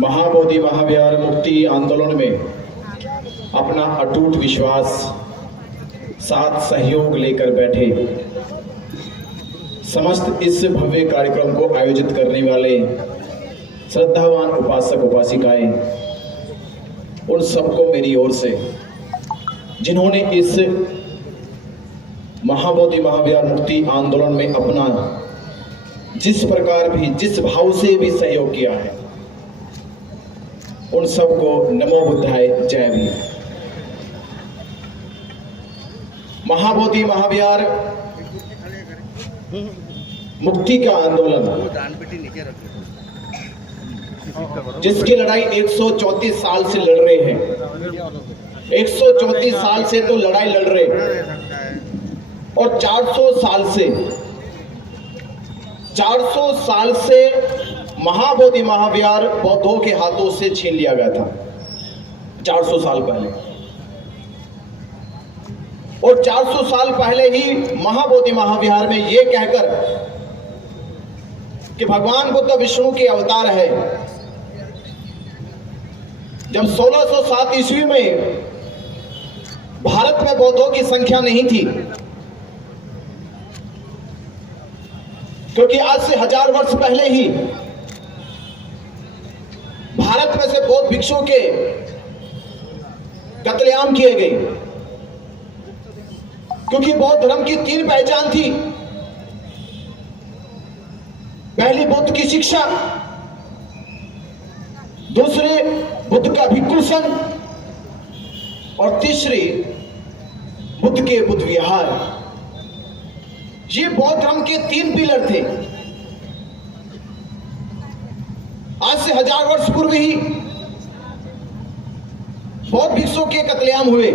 महाबोधि महाविहार मुक्ति आंदोलन में अपना अटूट विश्वास साथ सहयोग लेकर बैठे समस्त इस भव्य कार्यक्रम को आयोजित करने वाले श्रद्धावान उपासक उपासिकाएं, उन सबको मेरी ओर से जिन्होंने इस महाबोधि महाविहार मुक्ति आंदोलन में अपना जिस प्रकार भी जिस भाव से भी सहयोग किया है, उन सबको नमो बुद्धाय, जय भीम। महाबोधि महाविहार मुक्ति का आंदोलन जिसकी लड़ाई 134 साल से लड़ रहे हैं, 134 साल से तो लड़ाई लड़ रहे और 400 साल से महाबोधि महाविहार बौद्धों के हाथों से छीन लिया गया था 400 साल पहले। और 400 साल पहले ही महाबोधि महाविहार में यह कहकर कि भगवान बुद्ध विष्णु के अवतार है, जब 1607 ईस्वी में भारत में बौद्धों की संख्या नहीं थी, क्योंकि आज से 1000 वर्ष पहले ही भारत में से बौद्ध भिक्षुओं के कत्लेआम किए गए, क्योंकि बौद्ध धर्म की 3 पहचान थी। पहली बुद्ध की शिक्षा, दूसरे बुद्ध का भिक्षु संघ और तीसरी बुद्ध के बुद्ध विहार। ये बौद्ध धर्म के 3 पिलर थे। आज से 1000 वर्ष पूर्व ही बौद्ध भिक्षुओं के कत्लेआम हुए।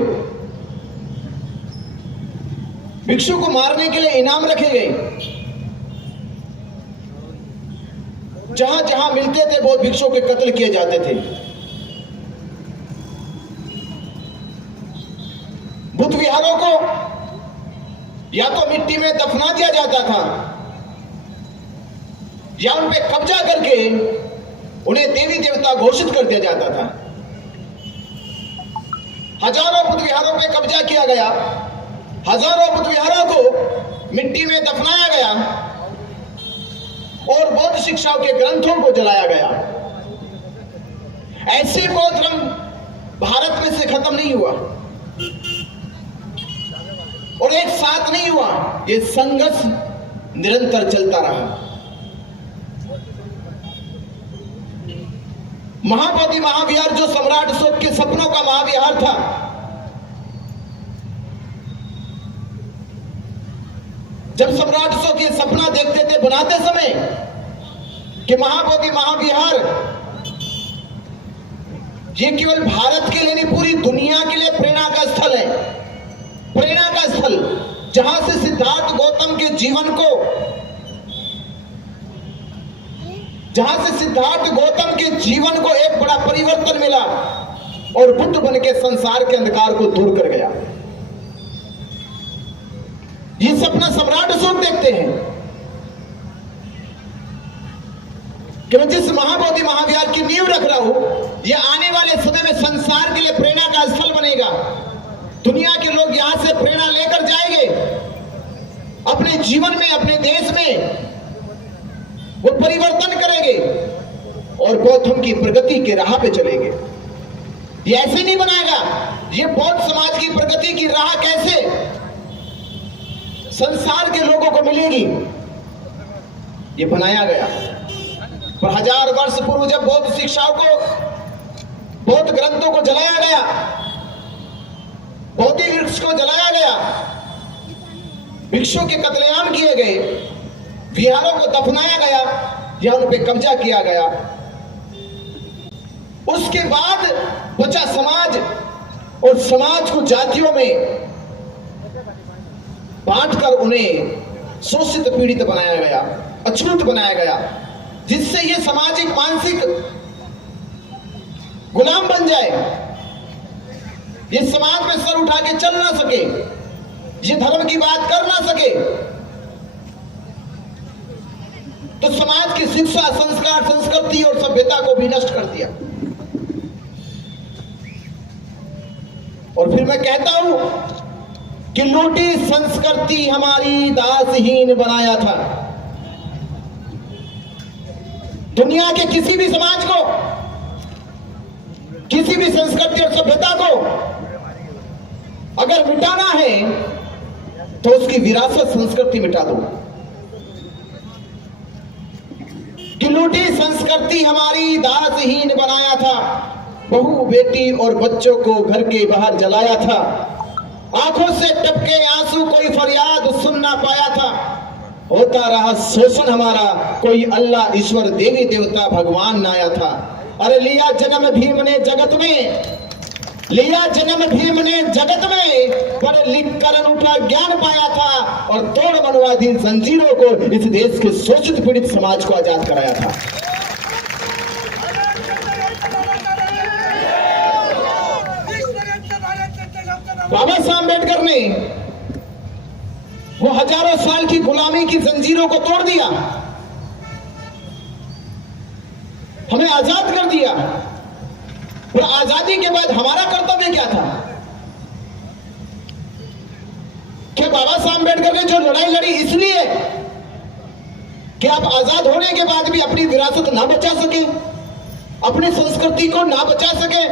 भिक्षु को मारने के लिए इनाम रखे गए। जहां जहां मिलते थे बौद्ध भिक्षुओं के कत्ल किए जाते थे। बुद्ध विहारों को या तो मिट्टी में दफना दिया जाता था या उन पे कब्जा करके उन्हें देवी देवता घोषित कर दिया जाता था। हजारों बुद्ध विहारों पे कब्जा किया गया, हजारों बुद्ध विहारों को मिट्टी में दफनाया गया और बौद्ध शिक्षाओं के ग्रंथों को जलाया गया। ऐसे बौद्ध धर्म भारत में से खत्म नहीं हुआ और एक साथ नहीं हुआ, यह संघर्ष निरंतर चलता रहा। महाबोधि महाविहार जो सम्राट अशोक के सपनों का महाविहार था, जब सम्राट अशोक ये सपना देखते थे बनाते समय कि महाबोधि महाविहार ये केवल भारत के लिए नहीं, पूरी दुनिया के लिए प्रेरणा का स्थल है। प्रेरणा का स्थल जहां से सिद्धार्थ गौतम के जीवन को, जहां से सिद्धार्थ गौतम के जीवन को एक बड़ा परिवर्तन मिला और बुद्ध बन के संसार के अंधकार को दूर कर गया। ये सपना सम्राट अशोक देखते हैं कि मैं जिस महाबोधि महाविहार की नींव रख रहा हूं, यह आने वाले समय में संसार के लिए प्रेरणा का स्थल बनेगा। दुनिया के लोग यहां से प्रेरणा लेकर जाएंगे, अपने जीवन में, अपने देश में वो परिवर्तन करेंगे और बौद्ध धर्म की प्रगति के राह पे चलेंगे। ये ऐसे नहीं बनाएगा। ये बौद्ध समाज की प्रगति की राह कैसे संसार के लोगों को मिलेगी, ये बनाया गया। पर 1000 वर्ष पूर्व जब बौद्ध शिक्षाओं को, बौद्ध ग्रंथों को जलाया गया, बोधि वृक्ष को जलाया गया, भिक्षुओं के कत्लेआम किए गए, विहारों को दफनाया गया या उन पे कब्जा किया गया, उसके बाद बचा समाज और समाज को जातियों में बांटकर उन्हें शोषित पीड़ित बनाया गया, अछूत बनाया गया, जिससे ये सामाजिक मानसिक गुलाम बन जाए, ये समाज में सर उठा के चल ना सके, ये धर्म की बात कर ना सके। तो समाज की शिक्षा, संस्कार, संस्कृति और सभ्यता को भी नष्ट कर दिया। और फिर मैं कहता हूं कि लूटी संस्कृति हमारी दासहीन बनाया था। दुनिया के किसी भी समाज को, किसी भी संस्कृति और सभ्यता को अगर मिटाना है तो उसकी विरासत संस्कृति मिटा दो। कि लूटी संस्कृति हमारी दासहीन बनाया था, बहू बेटी और बच्चों को घर के बाहर जलाया था, आंखों से टपके आंसू कोई फरियाद सुन ना पाया था, होता रहा शोषण हमारा, कोई अल्लाह ईश्वर देवी देवता भगवान ना आया था। अरे लिया जन्म भीम ने जगत में, लिया जन्म भीम ने जगत में, पढ़ लिख कर अनूठा ज्ञान पाया था और तोड़ मनवादी जंजीरों को इस देश के शोषित पीड़ित समाज को आजाद कराया था। बाबा साहब अम्बेडकर ने वो हजारों साल की गुलामी की जंजीरों को तोड़ दिया, हमें आजाद कर दिया। और आजादी के बाद हमारा कर्तव्य क्या था? कि बाबा साहब अम्बेडकर ने जो लड़ाई लड़ी इसलिए कि आप आजाद होने के बाद भी अपनी विरासत ना बचा सके, अपनी संस्कृति को ना बचा सके,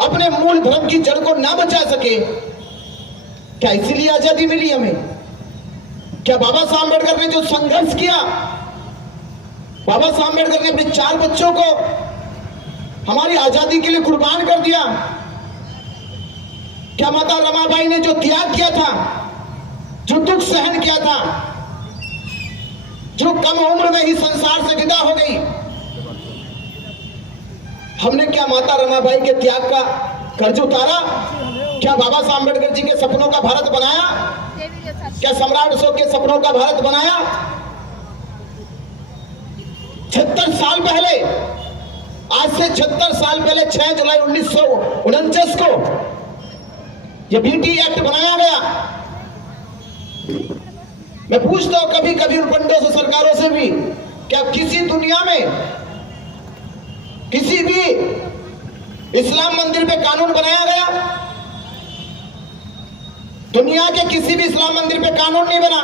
अपने मूल धर्म की जड़ को ना बचा सके। क्या इसीलिए आजादी मिली हमें? क्या बाबा साहब अम्बेडकर ने जो संघर्ष किया, बाबा साहब अम्बेडकर ने अपने 4 बच्चों को हमारी आजादी के लिए कुर्बान कर दिया? क्या माता रमाबाई ने जो त्याग किया था, जो दुख सहन किया था, जो कम उम्र में ही संसार से विदा हो गई, हमने क्या माता रमाबाई के त्याग का कर्ज उतारा? क्या बाबा साहब अम्बेडकर जी के सपनों का भारत बनाया? क्या सम्राट अशोक के सपनों का भारत बनाया? 76 साल पहले, आज से 76 साल पहले 6 जुलाई 1949 को यह बीटी एक्ट बनाया गया। मैं पूछता हूं कभी कभी उन पंडों से, सरकारों से भी, क्या किसी दुनिया में किसी भी इस्लाम मंदिर पे कानून बनाया गया? दुनिया के किसी भी इस्लाम मंदिर पे कानून नहीं बना,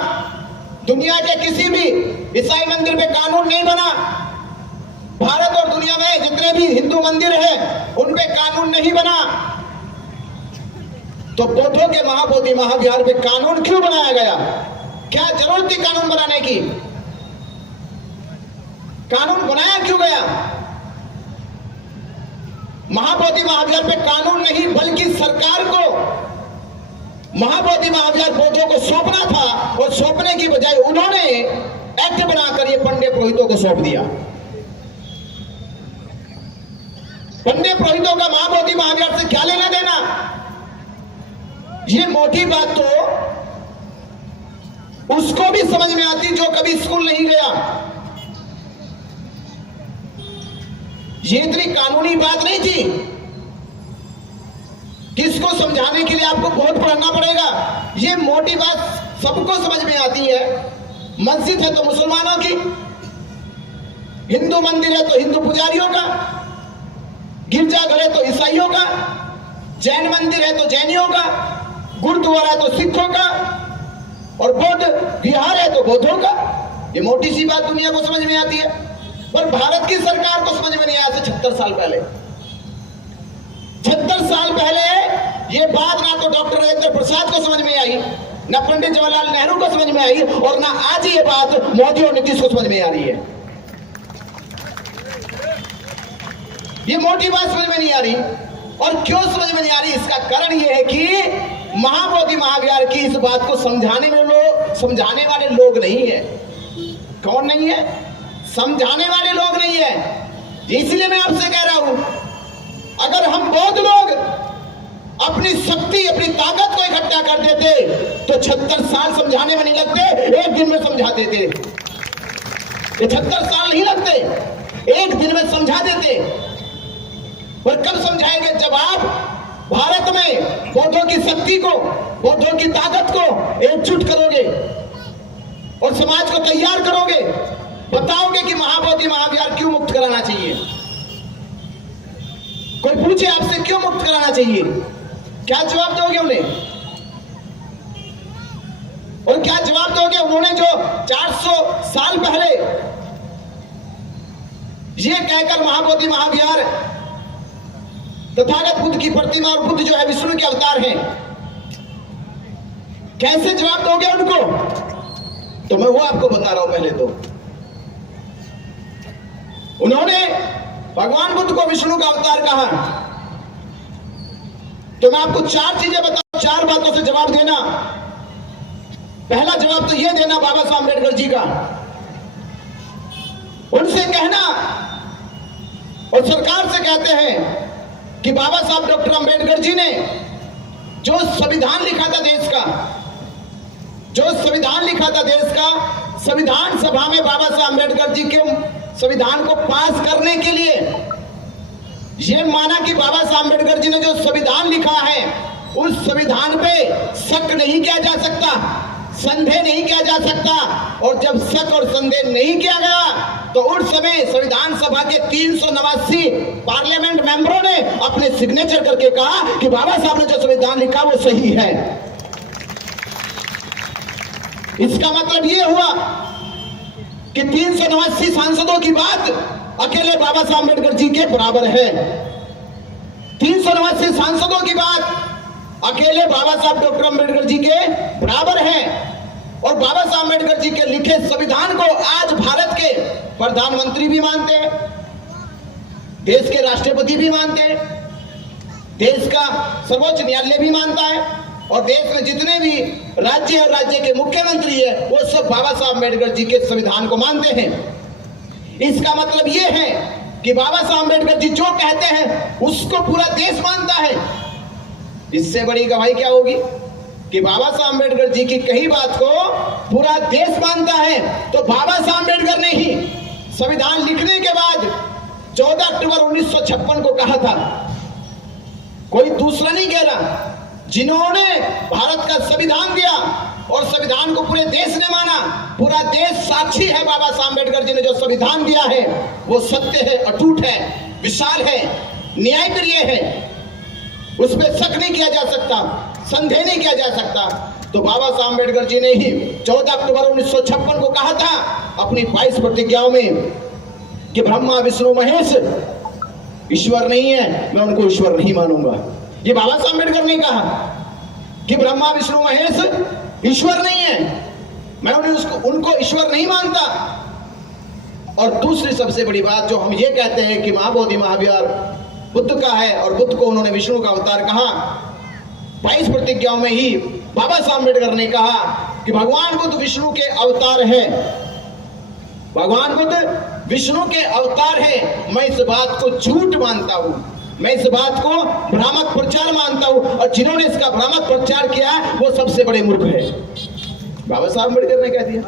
दुनिया के किसी भी ईसाई मंदिर पे कानून नहीं बना, भारत और दुनिया में जितने भी हिंदू मंदिर हैं उन पे कानून नहीं बना। तो बौद्धों के महाबोधि महाविहार पे कानून क्यों बनाया गया? क्या जरूरत थी कानून बनाने की? कानून बनाया क्यों गया? महाबोधि महाविहार पे कानून नहीं बल्कि सरकार को महाबोधि महाविहार बौद्धों को सौंपना था, और सौंपने की बजाय उन्होंने एक्ट बनाकर ये पंडे पुरोहितों को सौंप दिया। पंडे पुरोहितों का महाबोधि महाविहार से क्या लेना देना? ये मोटी बात तो उसको भी समझ में आती जो कभी स्कूल नहीं गया। ये इतनी कानूनी बात नहीं थी कि इसको समझाने के लिए आपको बहुत पढ़ना पड़ेगा। ये मोटी बात सबको समझ में आती है। मस्जिद है तो मुसलमानों की, हिंदू मंदिर है तो हिंदू पुजारियों का, गिरजाघर है तो ईसाइयों का, जैन मंदिर है तो जैनियों का, गुरुद्वारा है तो सिखों का, और बौद्ध विहार है तो बौद्धों का। ये मोटी सी बात दुनिया को समझ में आती है, पर भारत की सरकार को समझ में नहीं आया। 76 साल पहले, 76 साल पहले ये बात ना तो डॉक्टर राजेंद्र प्रसाद को समझ में आई, ना पंडित जवाहरलाल नेहरू को समझ में आई, और ना आज ये बात मोदी और नीतीश को समझ में आ रही है। ये मोटी बात समझ में नहीं आ रही। और क्यों समझ में नहीं आ रही? इसका कारण ये है कि महाबोधि महाविहार की इस बात को समझाने वाले लोग नहीं है। कौन नहीं है? समझाने वाले लोग नहीं है। इसलिए मैं आपसे कह रहा हूं, अगर हम बौद्ध लोग अपनी शक्ति, अपनी ताकत को इकट्ठा कर देते तो 76 साल समझाने में नहीं लगते, एक दिन में समझा देते। ये 76 साल नहीं लगते, एक दिन में समझा देते। और कब समझाएंगे? जब आप भारत में बौद्धों की शक्ति को, बौद्धों की ताकत को एकजुट करोगे और समाज को तैयार करोगे। बताओगे कि महाबोधि महाविहार क्यों मुक्त कराना चाहिए? कोई पूछे आपसे क्यों मुक्त कराना चाहिए, क्या जवाब दोगे उन्हें? और क्या जवाब दोगे उन्होंने जो 400 साल पहले ये कहकर महाबोधि महाविहार तथागत बुद्ध की प्रतिमा और बुद्ध जो है विष्णु के अवतार हैं, कैसे जवाब दोगे उनको? तो मैं वो आपको बता रहा हूं। पहले तो उन्होंने भगवान बुद्ध को विष्णु का अवतार कहा, तो मैं आपको 4 चीजें बताऊं, 4 बातों से जवाब देना। पहला जवाब तो यह देना बाबा साहब अम्बेडकर जी का, उनसे कहना और सरकार से कहते हैं कि बाबा साहब डॉक्टर अम्बेडकर जी ने जो संविधान लिखा था देश का, जो संविधान लिखा था देश का, संविधान सभा में बाबा साहब अम्बेडकर जी के संविधान को पास करने के लिए यह माना कि बाबा साहब अम्बेडकर जी ने जो संविधान लिखा है उस संविधान पे शक नहीं किया जा सकता, संदेह नहीं किया जा सकता। और जब शक और संदेह नहीं किया गया तो उस समय संविधान सभा के 389 पार्लियामेंट मेंबरों ने अपने सिग्नेचर करके कहा कि बाबा साहब ने जो संविधान लिखा वो सही है। इसका मतलब यह हुआ कि 389 सांसदों की बात अकेले बाबा साहब अम्बेडकर जी के बराबर है। 389 सांसदों की बात अकेले बाबा साहब डॉक्टर अम्बेडकर जी के बराबर है। और बाबा साहब अम्बेडकर जी के लिखे संविधान को आज भारत के प्रधानमंत्री भी मानते हैं, देश के राष्ट्रपति भी मानते हैं, देश का सर्वोच्च न्यायालय भी मानता है, और देश में जितने भी राज्य और राज्य के मुख्यमंत्री है वो सब बाबा साहब अम्बेडकर जी के संविधान को मानते हैं। इसका मतलब यह है कि बाबा साहब अम्बेडकर जी जो कहते हैं उसको पूरा देश मानता है। इससे बड़ी गवाही क्या होगी कि बाबा साहब अम्बेडकर जी की कही बात को पूरा देश मानता है। तो बाबा साहब अम्बेडकर ने ही संविधान लिखने के बाद 14 अक्टूबर 1956 को कहा था, कोई दूसरा नहीं कह रहा। जिन्होंने भारत का संविधान दिया और संविधान को पूरे देश ने माना, पूरा देश साक्षी है बाबा साहब अम्बेडकर जी ने जो संविधान दिया है वो सत्य है, अटूट है, विशाल है, न्यायप्रिय है, उस पर शक नहीं किया जा सकता, संदेह नहीं किया जा सकता। तो बाबा साहब अम्बेडकर जी ने ही 14 अक्टूबर 1956 को कहा था अपनी 22 प्रतिज्ञाओं में कि ब्रह्मा विष्णु महेश ईश्वर नहीं है, मैं उनको ईश्वर नहीं मानूंगा। ये बाबा साहब अम्बेडकर ने कहा कि ब्रह्मा विष्णु महेश ईश्वर नहीं है, मैं उनको ईश्वर नहीं मानता। और दूसरी सबसे बड़ी बात जो हम ये कहते हैं कि महाबोधि महाविहार बुद्ध का है और बुद्ध को उन्होंने विष्णु का अवतार कहा, 22 प्रतिज्ञाओं में ही बाबा साहब अम्बेडकर ने कहा कि भगवान बुद्ध विष्णु के अवतार है, भगवान बुद्ध विष्णु के अवतार है। मैं इस बात को झूठ मानता हूं, मैं इस बात को भ्रामक प्रचार मानता हूं, और जिन्होंने इसका भ्रामक प्रचार किया वो सबसे बड़े मूर्ख है। बाबा साहब अम्बेडकर ने कह दिया,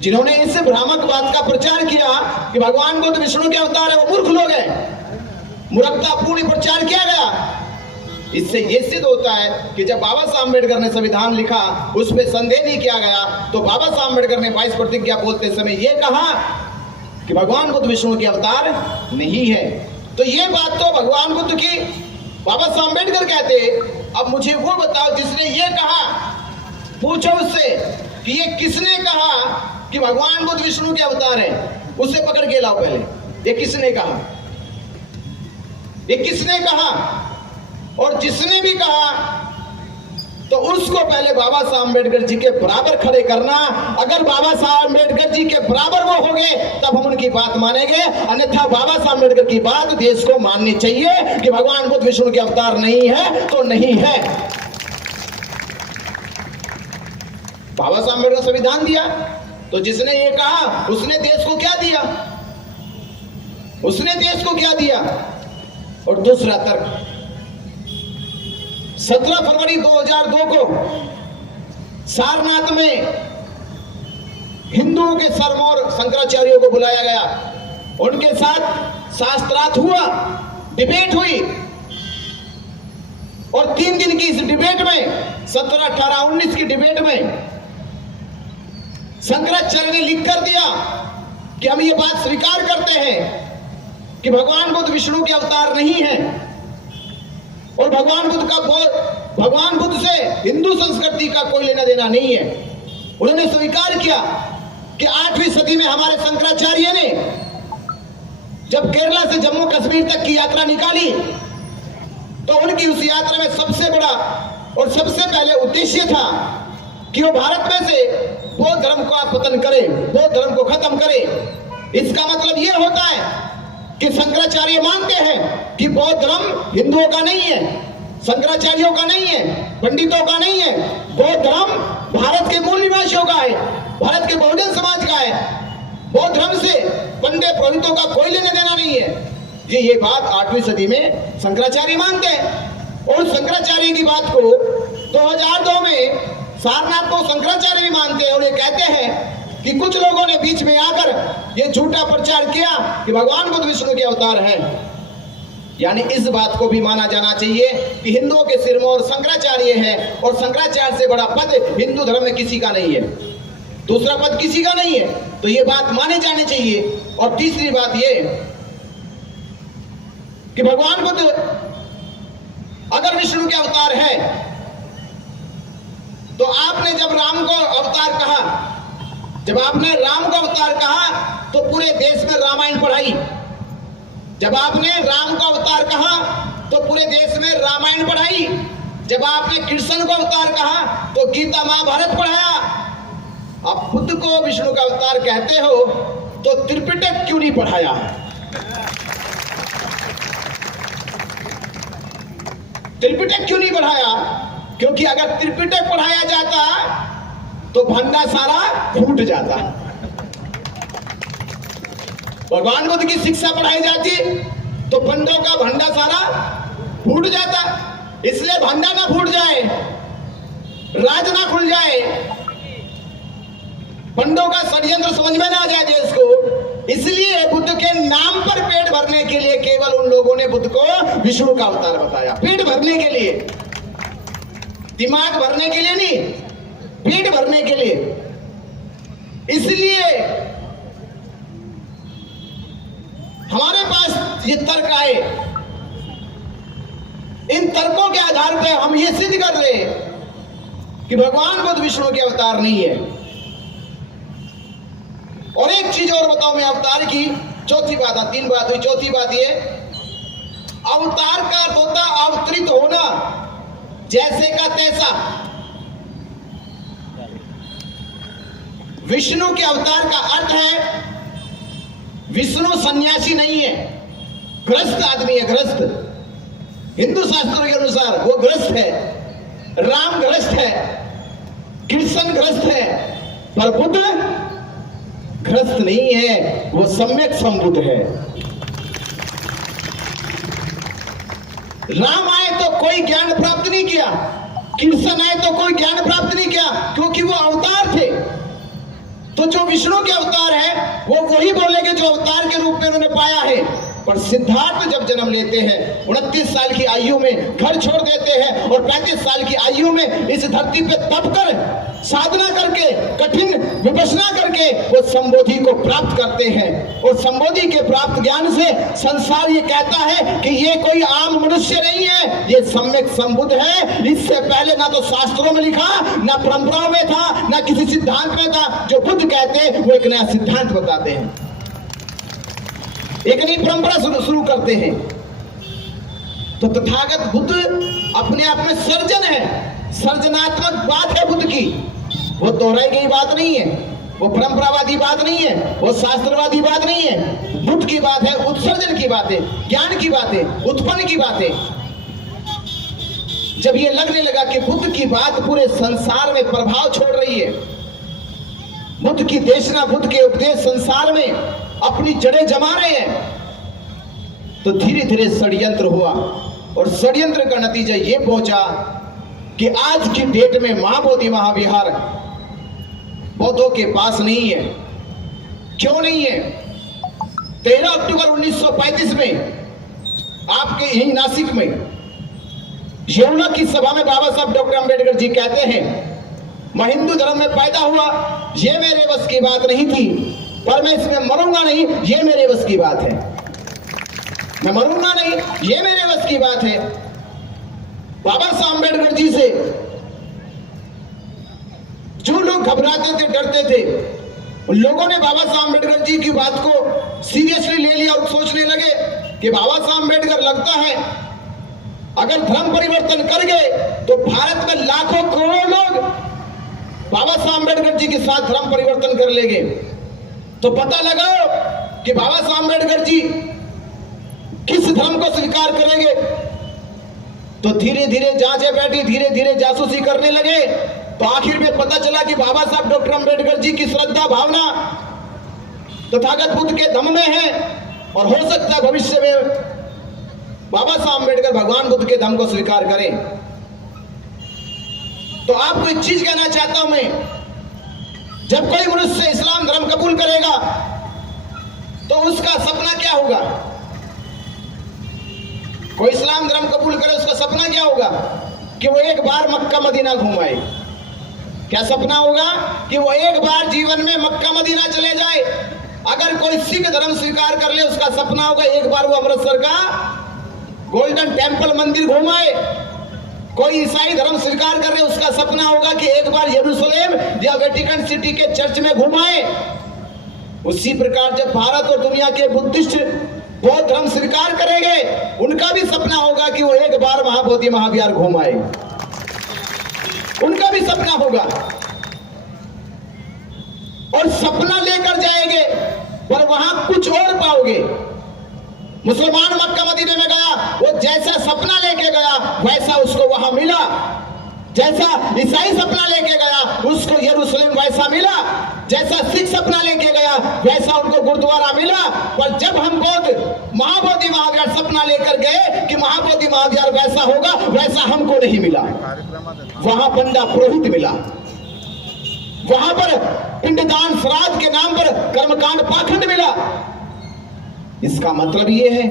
जिन्होंने इस भ्रामक बात का प्रचार किया कि भगवान बुद्ध विष्णु के अवतार है वो मूर्ख लोग हैं, मूर्खतापूर्ण प्रचार किया गया। इससे यह सिद्ध होता है कि जब बाबा साहब अम्बेडकर ने संविधान लिखा उसमें संदेह नहीं किया गया, तो बाबा साहब अम्बेडकर ने 22 प्रतिज्ञा बोलते समय यह कहा कि भगवान बुद्ध विष्णु के अवतार नहीं है। तो ये बात तो भगवान बुद्ध की बाबा साहब अम्बेडकर कहते। अब मुझे वो बताओ जिसने ये कहा, पूछो उससे कि ये किसने कहा कि भगवान बुद्ध विष्णु के अवतार है, उसे पकड़ के लाओ पहले। ये किसने कहा, ये किसने कहा? और जिसने भी कहा तो उसको पहले बाबा साहब अम्बेडकर जी के बराबर खड़े करना। अगर बाबा साहब अम्बेडकर जी के बराबर वो होंगे तब हम उनकी बात मानेंगे, अन्यथा बाबा साहब अम्बेडकर की बात देश को माननी चाहिए कि भगवान बुद्ध विष्णु के अवतार नहीं है तो नहीं है। बाबा साहब अम्बेडकर संविधान दिया, तो जिसने ये कहा उसने देश को क्या दिया, उसने देश को क्या दिया? और दूसरा तर्क, 17 फरवरी 2002 को सारनाथ में हिंदुओं के सरमौर शंकराचार्यों को बुलाया गया, उनके साथ शास्त्रार्थ हुआ, डिबेट हुई, और 3 दिन की इस डिबेट में 17, 18, 19 की डिबेट में शंकराचार्य ने लिख कर दिया कि हम ये बात स्वीकार करते हैं कि भगवान बुद्ध विष्णु के अवतार नहीं है और भगवान बुद्ध से हिंदू संस्कृति का कोई लेना देना नहीं है। उन्होंने स्वीकार किया कि 8वीं सदी में हमारे शंकराचार्य ने जब केरला से जम्मू कश्मीर तक की यात्रा निकाली तो उनकी उस यात्रा में सबसे बड़ा और सबसे पहले उद्देश्य था कि वो भारत में से बौद्ध धर्म का पतन करे, बौद्ध धर्म को खत्म करे। इसका मतलब ये होता है कि शंकराचार्य मानते हैं कि बौद्ध धर्म हिंदुओं का नहीं है, शंकराचार्यों का नहीं है, पंडितों का नहीं है। बौद्ध धर्म भारत के मूल निवासियों का है, भारत के बहुजन समाज का है। बौद्ध धर्म से पंडित पुरोहितों का कोई लेना देना नहीं है। ये बात 8वीं सदी में शंकराचार्य मानते हैं और शंकराचार्य की बात को 2002 में सारनाथ को शंकराचार्य भी मानते हैं और ये कहते हैं कि कुछ लोगों ने बीच में आकर ये झूठा प्रचार किया कि भगवान बुद्ध विष्णु के अवतार हैं। यानी इस बात को भी माना जाना चाहिए कि हिंदुओं के सिर में और शंकराचार्य है और शंकराचार्य से बड़ा पद हिंदू धर्म में किसी का नहीं है, दूसरा पद किसी का नहीं है। तो ये बात माने जाने चाहिए। और तीसरी बात ये कि भगवान बुद्ध अगर विष्णु के अवतार है तो आपने जब राम को अवतार कहा, जब आपने राम को अवतार कहा तो पूरे देश में रामायण पढ़ाई। जब आपने राम को अवतार कहा तो पूरे देश में रामायण पढ़ाई। जब आपने कृष्ण को अवतार कहा तो गीता महाभारत पढ़ाया। अब बुद्ध को विष्णु का अवतार कहते हो तो त्रिपिटक क्यों नहीं पढ़ाया? त्रिपिटक क्यों नहीं पढ़ाया? क्योंकि अगर त्रिपिटक पढ़ाया जाता तो भंडा सारा फूट जाता। भगवान बुद्ध की शिक्षा पढ़ाई जाती तो पंडों का भंडा सारा फूट जाता। इसलिए भंडा ना फूट जाए, राज ना खुल जाए, पंडों का षड्यंत्र समझ में ना आ जाए देश को, इसलिए बुद्ध के नाम पर पेट भरने के लिए केवल उन लोगों ने बुद्ध को विष्णु का अवतार बताया। पेट भरने के लिए, दिमाग भरने के लिए नहीं, पेट भरने के लिए। इसलिए हमारे पास ये तर्क आए, इन तर्कों के आधार पर हम ये सिद्ध कर रहे कि भगवान बुद्ध विष्णु के अवतार नहीं है। और एक चीज और बताऊं मैं अवतार की, चौथी बात, 3 बात हुई, चौथी बात ये, अवतार का अर्थ होता अवतरित होना, जैसे का तैसा। विष्णु के अवतार का अर्थ है विष्णु सन्यासी नहीं है, ग्रस्त आदमी है, ग्रस्त। हिंदू शास्त्रों के अनुसार वो ग्रस्त है, राम ग्रस्त है, कृष्ण ग्रस्त है, पर बुद्ध ग्रस्त नहीं है, वो सम्यक संबुद्ध है। राम आए तो कोई ज्ञान प्राप्त नहीं किया, कृष्ण आए तो कोई ज्ञान प्राप्त नहीं किया, क्योंकि वो अवतार थे। तो जो विष्णु के अवतार है वो वही बोलेंगे जो अवतार के रूप में उन्होंने पाया है। पर सिद्धार्थ जब जन्म लेते हैं, 29 साल की आयु में घर छोड़ देते हैं और 35 साल की आयु में इस धरती पे तप कर, साधना करके, कठिन विपश्यना करके वो संबोधि को प्राप्त करते हैं। और संबोधि के प्राप्त ज्ञान से संसार ये कहता है कि ये कोई आम मनुष्य नहीं है, ये सम्यक संबुद्ध है। इससे पहले ना तो शास्त्रों में लिखा, ना परंपराओं में था, ना किसी सिद्धांत में था। जो बुद्ध कहते हैं वो एक नया सिद्धांत बताते हैं, एक नई परंपरा शुरू करते हैं। तो तथागत बुद्ध अपने आप में सर्जन है, सर्जनात्मक बात है बुद्ध की। वो दोहराई गई बात नहीं है, वो परंपरावादी बात नहीं है, वो शास्त्रवादी बात नहीं है। बुद्ध की बात है, उत्सर्जन की बात है, ज्ञान की बात है, उत्पन्न की बात है। जब ये लगने लगा कि बुद्ध की बात पूरे संसार में प्रभाव छोड़ रही है, बुद्ध की देशना, बुद्ध के उपदेश संसार में अपनी जड़ें जमा रहे हैं, तो धीरे धीरे षड्यंत्र हुआ। और षड्यंत्र का नतीजा ये पहुंचा कि आज की डेट में महाबोधि महाविहार बौद्धों के पास नहीं है। क्यों नहीं है? 13 अक्टूबर 1935 में आपके यही नासिक में यमुना की सभा में बाबा साहब डॉक्टर अंबेडकर जी कहते हैं, मैं हिंदू धर्म में पैदा हुआ, ये मेरे बस की बात नहीं थी। पर मैं इसमें मरूंगा नहीं, ये मेरे बस की बात है। मैं मरूंगा नहीं, ये मेरे बस की बात है। बाबा साहब अम्बेडकर जी से जो लोग घबराते थे, डरते थे, उन लोगों ने बाबा साहब अम्बेडकर जी की बात को सीरियसली ले लिया और सोचने लगे कि बाबा साहब अम्बेडकर लगता है अगर धर्म परिवर्तन कर गए तो भारत में लाखों करोड़ों लोग बाबा साहब अम्बेडकर जी के साथ धर्म परिवर्तन कर लेंगे। तो पता लगाओ कि बाबा साहब अम्बेडकर जी किस धर्म को स्वीकार करेंगे। तो धीरे धीरे जांचें बैठी, धीरे धीरे जासूसी करने लगे। तो आखिर में पता चला कि बाबा साहब डॉक्टर अम्बेडकर जी की श्रद्धा भावना तथागत बुद्ध के धम्म में है और हो सकता है भविष्य में बाबा साहब अम्बेडकर भगवान बुद्ध के धम्म को स्वीकार करें। तो आपको एक चीज कहना चाहता हूं मैं, जब कोई मनुष्य इस्लाम धर्म कबूल करेगा तो उसका सपना क्या होगा? कोई इस्लाम धर्म कबूल करे, उसका सपना क्या होगा? कि वो एक बार मक्का मदीना घुमाए। क्या सपना होगा? कि वो एक बार जीवन में मक्का मदीना चले जाए। अगर कोई सिख धर्म स्वीकार कर ले, उसका सपना होगा एक बार वो अमृतसर का गोल्डन टेम्पल मंदिर घुमाए। कोई ईसाई धर्म स्वीकार कर ले, उसका सपना होगा कि एक बार यरूशलेम या वेटिकन सिटी के चर्च में घुमाए। उसी प्रकार जब भारत और दुनिया के बुद्धिस्ट बौद्ध धर्म स्वीकार करेंगे, उनका भी सपना होगा कि वो एक बार महाबोधि महाविहार घुमाए। उनका भी सपना होगा और सपना लेकर जाएंगे, पर वहां कुछ और पाओगे। मुसलमान मक्का मदीने में गया, वो जैसा सपना लेके गया वैसा उसको वहां मिला। जैसा ईसाई सपना लेके गया उसको यरूशलेम वैसा मिला। जैसा सिख सपना लेके गया वैसा उनको गुरुद्वारा मिला। पर जब हम बौद्ध महाबोधि महाविहार सपना लेकर गए कि महाबोधि महाविहार वैसा होगा, वैसा हमको नहीं मिला। वहां पंडा पुरोहित मिला, वहां पर पिंडदान श्राद्ध के नाम पर कर्मकांड पाखंड मिला। इसका मतलब यह है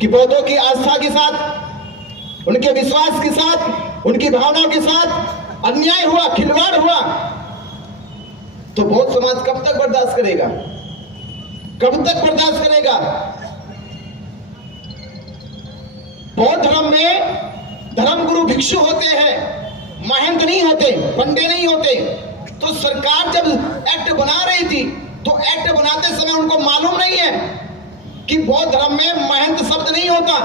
कि बौद्धों की आस्था के साथ, उनके विश्वास के साथ, उनकी भावनाओं के साथ अन्याय हुआ, खिलवाड़ हुआ। तो बौद्ध समाज कब तक बर्दाश्त करेगा? कब तक बर्दाश्त करेगा? बौद्ध धर्म में धर्मगुरु भिक्षु होते हैं, महंत नहीं होते, पंडे नहीं होते। तो सरकार जब एक्ट बना रही थी तो एक्ट बनाते समय उनको मालूम नहीं है कि बौद्ध धर्म में महंत शब्द नहीं होता,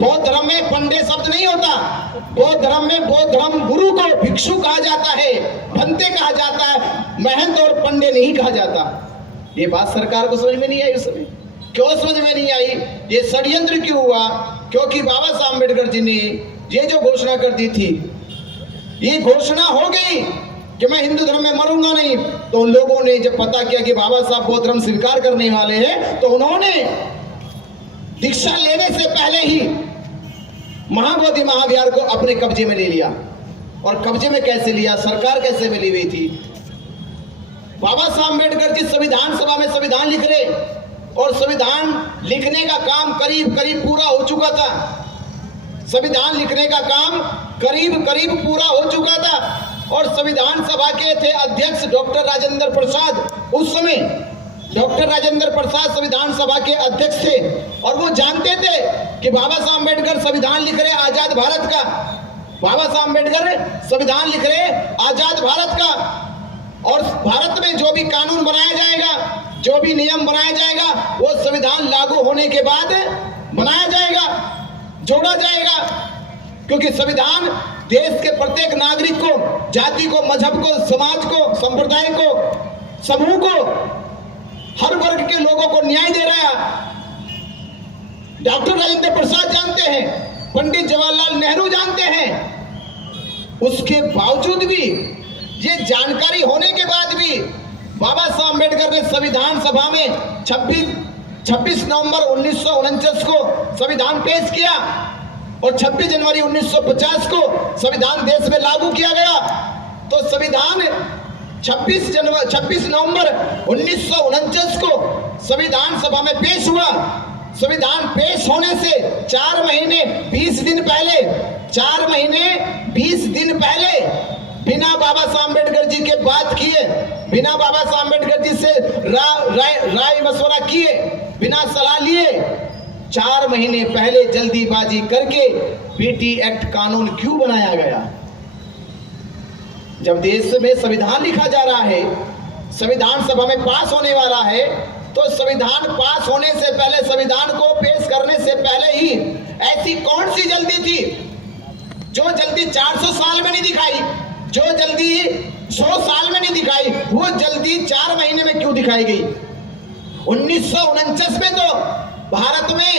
बौद्ध धर्म में पंडे शब्द नहीं होता। बौद्ध धर्म में बौद्ध धर्म गुरु को भिक्षु कहा जाता है, भंते कहा जाता है, महंत और पंडे नहीं कहा जाता। ये बात सरकार को समझ में नहीं आई उस समय। क्यों समझ में नहीं आई? ये षड्यंत्र क्यों हुआ? क्योंकि बाबा साहब अम्बेडकर जी ने ये जो घोषणा कर दी थी, ये घोषणा हो गई कि मैं हिंदू धर्म में मरूंगा नहीं। तो उन लोगों ने जब पता किया कि बाबा साहब बौद्ध धर्म स्वीकार करने वाले हैं, तो उन्होंने दीक्षा लेने से पहले ही महाबोधि महाविहार को अपने कब्जे में ले लिया। और कब्जे में कैसे लिया? सरकार कैसे मिली हुई थी? बाबा साहब अम्बेडकर जी संविधान सभा में संविधान लिख रहे और संविधान लिखने का काम करीब करीब पूरा हो चुका था। संविधान लिखने का काम करीब करीब पूरा हो चुका था और संविधान सभा के थे अध्यक्ष डॉक्टर राजेंद्र प्रसाद। उस समय डॉक्टर राजेंद्र प्रसाद संविधान सभा के अध्यक्ष थे और वो जानते थे कि बाबा साहब अम्बेडकर संविधान लिख रहे आजाद भारत का। बाबा साहब अम्बेडकर संविधान लिख रहे आजाद भारत का, और भारत में जो भी कानून बनाया जाएगा, जो भी नियम बनाया जाएगा, वो संविधान लागू होने के बाद बनाया जाएगा, जोड़ा जाएगा। क्योंकि संविधान देश के प्रत्येक नागरिक को, जाति को, मजहब को, समाज को, संप्रदाय को, समूह को, हर वर्ग के लोगों को न्याय दे रहा है। डॉक्टर राजेंद्र प्रसाद जानते हैं, पंडित जवाहरलाल नेहरू जानते हैं। उसके बावजूद भी, ये जानकारी होने के बाद भी बाबा साहब अम्बेडकर ने संविधान सभा में 26 नवंबर 1949 को संविधान पेश किया और 26 जनवरी 1950 को संविधान देश में लागू किया गया। तो संविधान 26 नवंबर 1949 को संविधान सभा में पेश हुआ। संविधान पेश होने से 4 महीने 20 दिन पहले बिना बाबा साहब अम्बेडकर जी के बात किए, बिना बाबा साहब अम्बेडकर जी से राय मशवरा किए, बिना सलाह लिए 4 महीने पहले जल्दीबाजी करके बीटी एक्ट कानून क्यों बनाया गया? जब देश में संविधान लिखा जा रहा है, संविधान सभा में पास होने वाला है, तो संविधान पास होने से पहले, संविधान को पेश करने से पहले ही ऐसी कौन सी जल्दी थी? जो जल्दी 400 साल में नहीं दिखाई, जो जल्दी 100 साल में नहीं दिखाई, वो जल्दी 4 महीने में क्यों दिखाई गई? 1949 में तो भारत में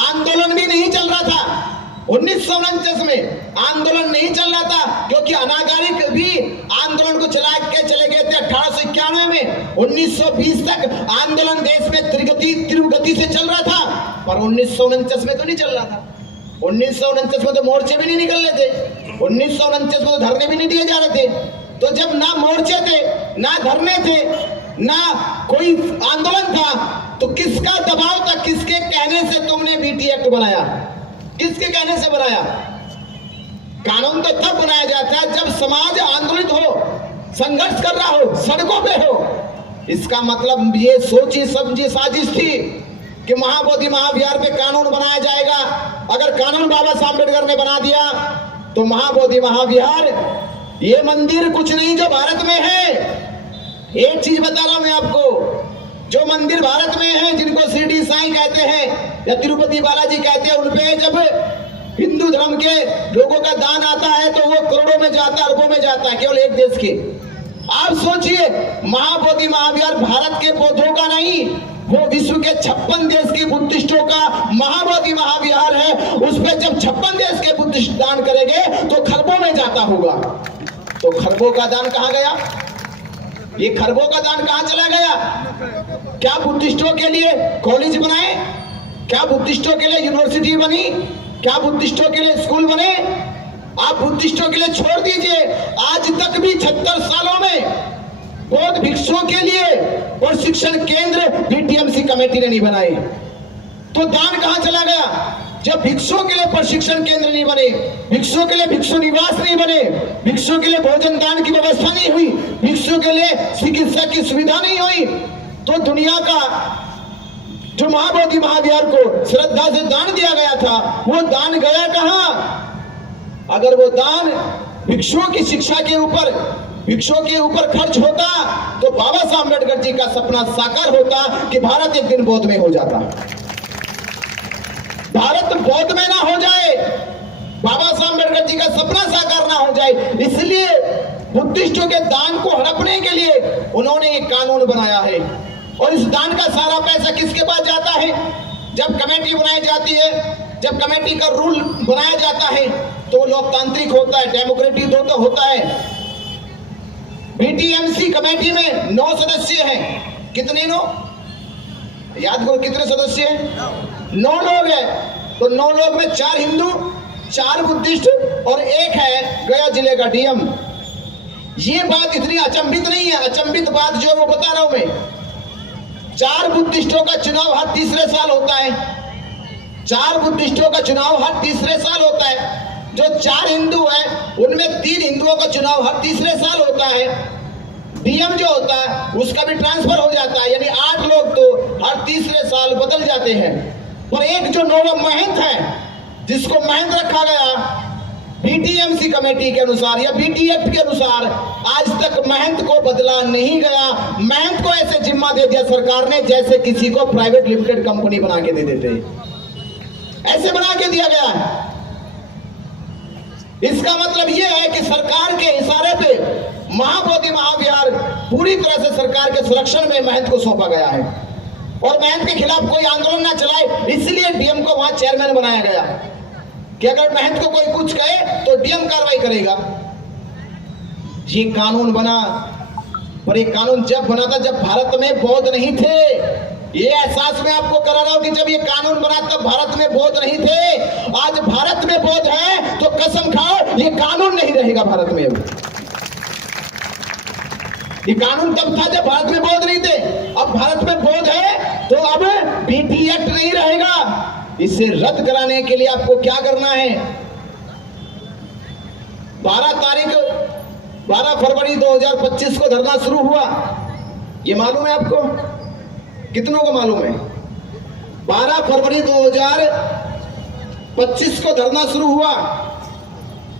आंदोलन भी नहीं चल रहा था। 1949 में आंदोलन नहीं चल रहा था क्योंकि अनागारिक भी आंदोलन को चला के चले गए थे 1891 में। 1920 तक आंदोलन देश में तीव्र गति से चल रहा था, पर 1949 में तो नहीं चल रहा था। 1949 में तो मोर्चे भी नहीं निकल रहे थे, 1949 में तो धरने भी नहीं दिए जा रहे थे। तो जब ना मोर्चे थे, ना धरने थे, ना कोई आंदोलन था, तो किसका दबाव था? किसके कहने से तुमने बीटी एक्ट बनाया? किसके कहने से बनाया? कानून तो तब बनाया जाता है जब समाज आंदोलित हो, संघर्ष कर रहा हो, सड़कों पे हो। इसका मतलब ये सोची समझी साजिश थी कि महाबोधि महाविहार पे कानून बनाया जाएगा। अगर कानून बाबा साहब अम्बेडकर ने बना दिया तो महाबोधि महाविहार ये मंदिर कुछ नहीं जो भारत में है। एक चीज बता रहा हूं मैं आपको, जो मंदिर भारत में है, जिनको शिरडी साईं कहते हैं या तिरुपति बालाजी कहते हैं, उनपे जब हिंदू धर्म के लोगों का दान आता है तो वो करोड़ों में जाता है, अरबों में जाता है, केवल एक देश के। आप सोचिए, महाबोधि महाविहार भारत के बौद्धों का नहीं, वो विश्व के 56 देश की बुद्धिस्टों का महाबोधि महाविहार है। उस पर जब 56 देश के बुद्धिस्ट दान करेंगे तो खरबों में जाता होगा। तो खरबों का दान कहां गया? ये खरबों का दान कहां चला गया? क्या बुद्धिस्टों के लिए कॉलेज बनाए? क्या बुद्धिस्टों के लिए यूनिवर्सिटी बनी? क्या बुद्धिस्टों के लिए स्कूल बने? आप बुद्धिस्टों के लिए छोड़ दीजिए, आज तक भी 76 सालों में बौद्ध भिक्षुओं के लिए प्रशिक्षण केंद्र बीटीएमसी कमेटी ने नहीं बनाए। तो दान कहां चला गया? जब भिक्षुओं के लिए प्रशिक्षण केंद्र नहीं बने, भिक्षुओं के लिए भिक्षु निवास नहीं बने, भिक्षुओं के लिए भोजन दान की व्यवस्था नहीं हुई, भिक्षुओं के लिए चिकित्सा की सुविधा नहीं हुई, तो दुनिया का जो महाबोधि महाविहार को श्रद्धा से दान दिया गया था, वो दान गया कहां? अगर वो दान भिक्षुओं की शिक्षा के ऊपर, भिक्षुओं के ऊपर खर्च होता तो बाबा साहब अम्बेडकर जी का सपना साकार होता कि भारत एक दिन बौद्ध में हो जाता। भारत बौद्ध में ना हो जाए, बाबा साहब अम्बेडकर जी का सपना साकार ना हो जाए, इसलिए बुद्धिस्टों के दान को हड़पने के लिए उन्होंने एक कानून बनाया है। और इस दान का सारा पैसा किसके पास जाता है? जब कमेटी बनाई जाती है, जब कमेटी का रूल बनाया जाता है तो लोकतांत्रिक होता है, डेमोक्रेटिक होता है। बीटीएमसी कमेटी में 9 सदस्य हैं। कितने? 9? याद करो कितने सदस्य हैं? 9 लोग हैं। तो 9 लोग में 4 हिंदू, 4 बुद्धिस्ट और 1 है गया जिले का डीएम। ये बात इतनी अचंभित नहीं है, अचंभित बात जो वो बता रहा हूं मैं। 4 बुद्धिस्टों का चुनाव हर तीसरे साल होता है। 4 बुद्धिस्टों का चुनाव हर तीसरे साल होता है। जो 4 हिंदू हैं उनमें 3 हिंदुओं का चुनाव हर तीसरे साल होता है। डीएम जो होता है उसका भी ट्रांसफर हो जाता है, यानी 8 लोग तो हर तीसरे साल बदल जाते हैं। और एक जो नौवा महंत है, जिसको महंत रखा गया बीटीएमसी कमेटी के अनुसार या बीटी एक्ट के अनुसार, आज तक महंत को बदला नहीं गया। महंत को ऐसे जिम्मा दे दिया सरकार ने जैसे किसी को प्राइवेट लिमिटेड कंपनी बना के दे देते, ऐसे बना के दिया गया है। इसका मतलब यह है कि सरकार के इशारे पे महाबोधि महाविहार पूरी तरह से सरकार के संरक्षण में महंत को सौंपा गया है और महंत के खिलाफ कोई आंदोलन ना चलाए, इसलिए डीएम को वहां चेयरमैन बनाया गया कि अगर महंत को कोई कुछ कहे तो डीएम कार्रवाई करेगा। ये कानून बना, पर ये कानून जब बना था जब भारत में बौद्ध नहीं थे। ये एहसास मैं आपको करा रहा हूं कि जब ये कानून बना तब भारत में बौद्ध नहीं थे। आज भारत में बौद्ध है तो कसम खाओ ये कानून नहीं रहेगा भारत में। ये कानून तब था जब भारत में बौद्ध नहीं थे, अब भारत में बौद्ध है तो अब बीटी एक्ट नहीं रहेगा। इसे रद्द कराने के लिए आपको क्या करना है? 12 तारीख 12 फरवरी 2025 को धरना शुरू हुआ। ये मालूम है आपको? कितनों को मालूम है? 12 फरवरी 2025 को धरना शुरू हुआ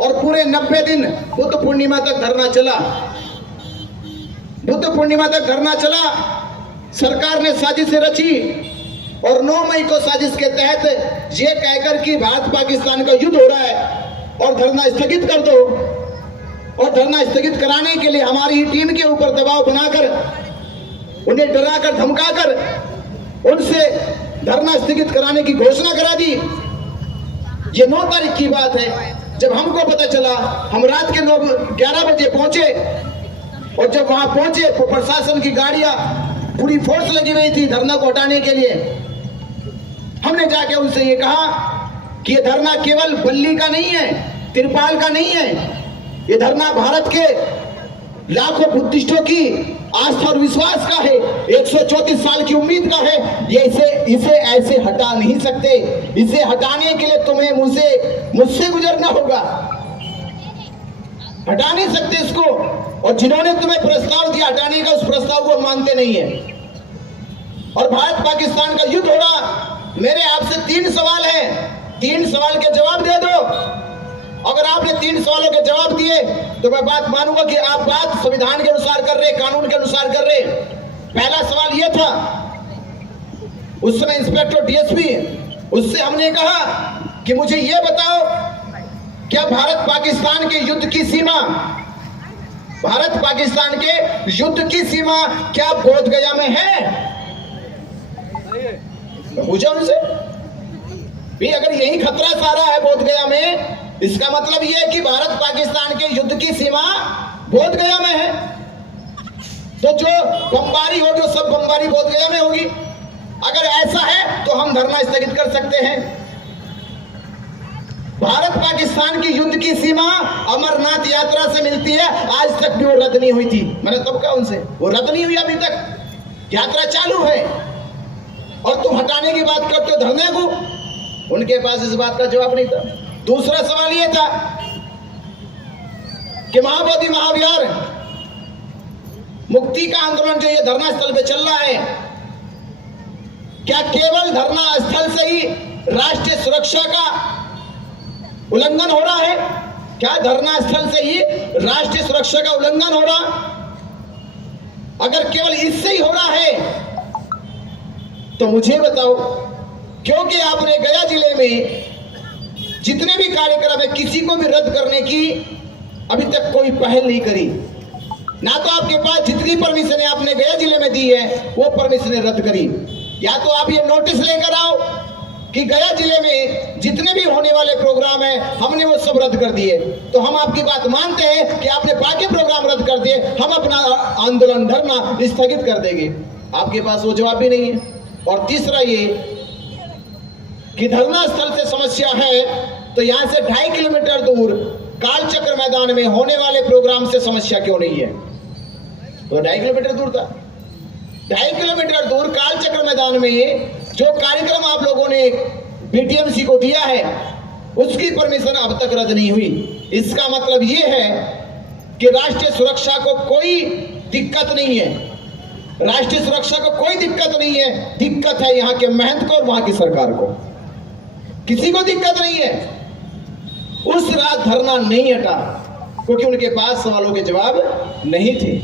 और पूरे 90 दिन बुद्ध पूर्णिमा तक धरना चला। बुद्ध पूर्णिमा तक धरना चला। सरकार ने साजिशें रची और 9 मई को साजिश के तहत ये कहकर कि भारत पाकिस्तान का युद्ध हो रहा है और धरना स्थगित कर दो, और धरना स्थगित कराने के लिए हमारी ही टीम के ऊपर दबाव बनाकर, उन्हें डराकर धमकाकर उनसे धरना स्थगित कराने की घोषणा करा दी। ये 9 तारीख की बात है। जब हमको पता चला, हम रात के 11 बजे पहुंचे और जब वहां पहुंचे तो प्रशासन की गाड़ियां पूरी फोर्स लगी हुई थी धरना को हटाने के लिए। हमने जाके उनसे ये कहा कि ये धरना केवल बल्ली का नहीं है, तिरपाल का नहीं है, ये धरना भारत के लाखों बुद्धिस्टों की आस्था और विश्वास का है, 134 साल की उम्मीद का है। ये इसे ऐसे हटा नहीं सकते। इसे हटाने के लिए तुम्हें मुझसे गुजरना होगा। हटा नहीं सकते इसको। और जिन्होंने तुम्हें प्रस्ताव दिया हटाने का, उस प्रस्ताव को मानते नहीं है। और भारत पाकिस्तान का युद्ध हो रहा। मेरे आपसे 3 सवाल है, 3 सवाल के जवाब दे दो। अगर आपने 3 सवालों के जवाब दिए तो मैं बात मानूंगा कि आप बात संविधान के अनुसार कर रहे, कानून के अनुसार कर रहे। पहला सवाल यह था, उस समय इंस्पेक्टर डीएसपी, उससे हमने कहा कि मुझे यह बताओ, क्या भारत पाकिस्तान के युद्ध की सीमा, भारत पाकिस्तान के युद्ध की सीमा क्या बोध गया में है? पूछा उनसे भी, अगर यही खतरा सारा है बोध गया में, इसका मतलब यह है कि भारत पाकिस्तान के युद्ध की सीमा बोध गया में है। तो जो बमबारी होगी वो सब बमबारी बोध गया में होगी। अगर ऐसा है तो हम धरना स्थगित कर सकते हैं। भारत पाकिस्तान की युद्ध की सीमा अमरनाथ यात्रा से मिलती है। आज तक भी वो रद्द नहीं हुई थी। मैंने तब कहा उनसे, वो रद्द नहीं हुई अभी तक, यात्रा चालू है और तुम हटाने की बात करते हो धरने को। उनके पास इस बात का जवाब नहीं था। दूसरा सवाल यह था कि महाबोधि महाविहार मुक्ति का आंदोलन जो ये धरना स्थल पे चल रहा है, क्या केवल धरना स्थल से ही राष्ट्रीय सुरक्षा का उल्लंघन हो रहा है? क्या धरना स्थल से ही राष्ट्रीय सुरक्षा का उल्लंघन हो रहा? अगर केवल इससे ही हो रहा है तो मुझे बताओ, क्योंकि आपने गया जिले में जितने भी कार्यक्रम है किसी को भी रद्द करने की अभी तक कोई पहल नहीं करी। ना तो आपके पास जितनी परमिशन आपने गया जिले में दी है वो परमिशन रद्द करी, या तो आप ये नोटिस लेकर आओ कि गया जिले में जितने भी होने वाले प्रोग्राम है हमने वो सब रद्द कर दिए। तो हम आपकी बात मानते हैं कि आपने बाकी प्रोग्राम रद्द कर दिए, हम अपना आंदोलन धरना स्थगित कर देंगे। आपके पास वो जवाब भी नहीं है। और तीसरा ये कि धरना स्थल से समस्या है तो यहां से 2.5 किलोमीटर दूर कालचक्र मैदान में होने वाले प्रोग्राम से समस्या क्यों नहीं है? तो 2.5 किलोमीटर दूर था, 2.5 किलोमीटर दूर कालचक्र मैदान में जो कार्यक्रम आप लोगों ने बीटीएमसी को दिया है उसकी परमिशन अब तक रद्द नहीं हुई। इसका मतलब ये है कि राष्ट्रीय सुरक्षा को कोई दिक्कत नहीं है, राष्ट्रीय सुरक्षा को कोई दिक्कत नहीं है। दिक्कत है यहाँ के महंत को और वहां की सरकार को, किसी को दिक्कत नहीं है। उस रात धरना नहीं हटा क्योंकि उनके पास सवालों के जवाब नहीं थे।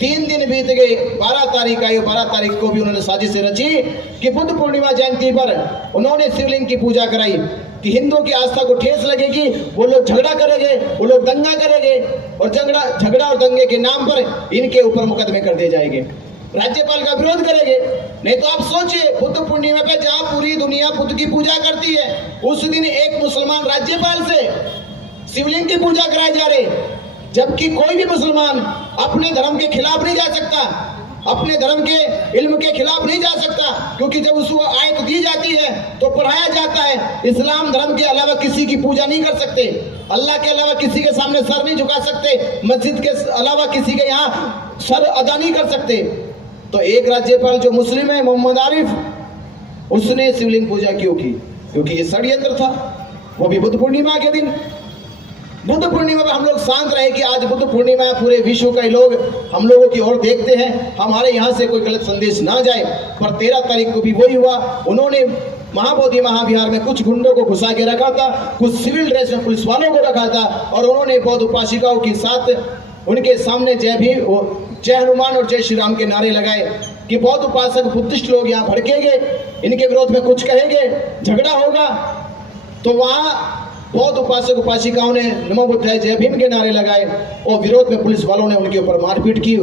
3 दिन बीत गए, 12 तारीख आई। 12 तारीख को भी उन्होंने साजिशें रची कि बुद्ध पूर्णिमा जयंती पर उन्होंने शिवलिंग की पूजा कराई कि हिंदुओं की आस्था को ठेस लगेगी, वो लोग झगड़ा करेंगे, वो लोग दंगा करेंगे और झगड़ा और दंगे के नाम पर इनके ऊपर मुकदमे कर दिए जाएंगे, राज्यपाल का विरोध करेंगे। नहीं तो आप सोचिए, बुद्ध पूर्णिमा पे जहां पूरी दुनिया बुद्ध की पूजा करती है, उस दिन एक मुसलमान राज्यपाल से शिवलिंग की पूजा कराई जा रही, जबकि कोई भी मुसलमान अपने धर्म के खिलाफ नहीं जा सकता, अपने धर्म के इल्म के खिलाफ नहीं जा सकता, क्योंकि जब उसको आयत दी जाती है तो पढ़ाया जाता है इस्लाम धर्म के अलावा किसी की पूजा नहीं कर सकते, अल्लाह के अलावा किसी के सामने सर नहीं झुका सकते, मस्जिद के अलावा किसी के यहाँ सर अदा नहीं कर सकते। तो एक राज्यपाल जो मुस्लिम है, मोहम्मद आरिफ, उसने शिवलिंग पूजा क्यों की? क्योंकि ये षड्यंत्र था, वो भी बुद्ध पूर्णिमा के दिन। बुद्ध पूर्णिमा में हम लोग शांत रहे कि आज बुद्ध पूर्णिमा है, पूरे विश्व के लोग हम लोगों की ओर देखते हैं, हमारे यहाँ से कोई गलत संदेश ना जाए। पर 13 तारीख को भी वही हुआ। उन्होंने महाबोधि महाविहार में कुछ गुंडों को घुसा के रखा था, कुछ सिविल ड्रेस में पुलिस वालों को रखा था, और उन्होंने बौद्ध उपासिकाओं के साथ उनके सामने जय भीम, जय हनुमान और जय श्री राम के नारे लगाए कि बौद्ध उपासक बुद्धिस्ट लोग यहाँ भड़केंगे, इनके विरोध में कुछ कहेंगे, झगड़ा होगा। तो वहाँ बौद्ध उपासक उपासिकाओं ने नमो बुद्धाय जय भीम के नारे लगाए और विरोध में पुलिस वालों ने उनके ऊपर मारपीट की,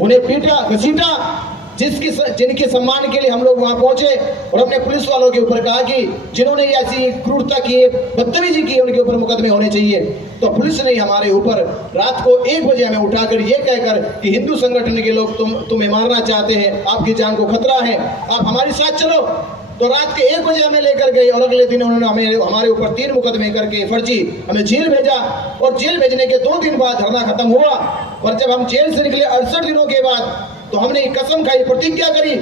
उन्हें पीटा घसीटा। जिनके सम्मान के लिए हम लोग वहां पहुंचे और अपने पुलिस वालों के ऊपर कहा कि जिन्होंने ऐसी क्रूरता की, बदतमीजी की, उनके ऊपर मुकदमे होने चाहिए। तो पुलिस ने हमारे ऊपर रात को 1 बजे हमें उठाकर ये कहकर कि हिंदू संगठन के लोग तुम्हें मारना चाहते हैं, आपकी जान को खतरा है, आप हमारे साथ चलो। तो रात के 1 बजे हमें लेकर गए और अगले दिन उन्होंने हमारे ऊपर 3 मुकदमे करके फर्जी हमें जेल भेजा। और जेल भेजने के 2 दिन बाद धरना खत्म हुआ। और जब हम जेल से निकले 68 दिनों के बाद, तो हमने कसम खाई, प्रतिज्ञा करी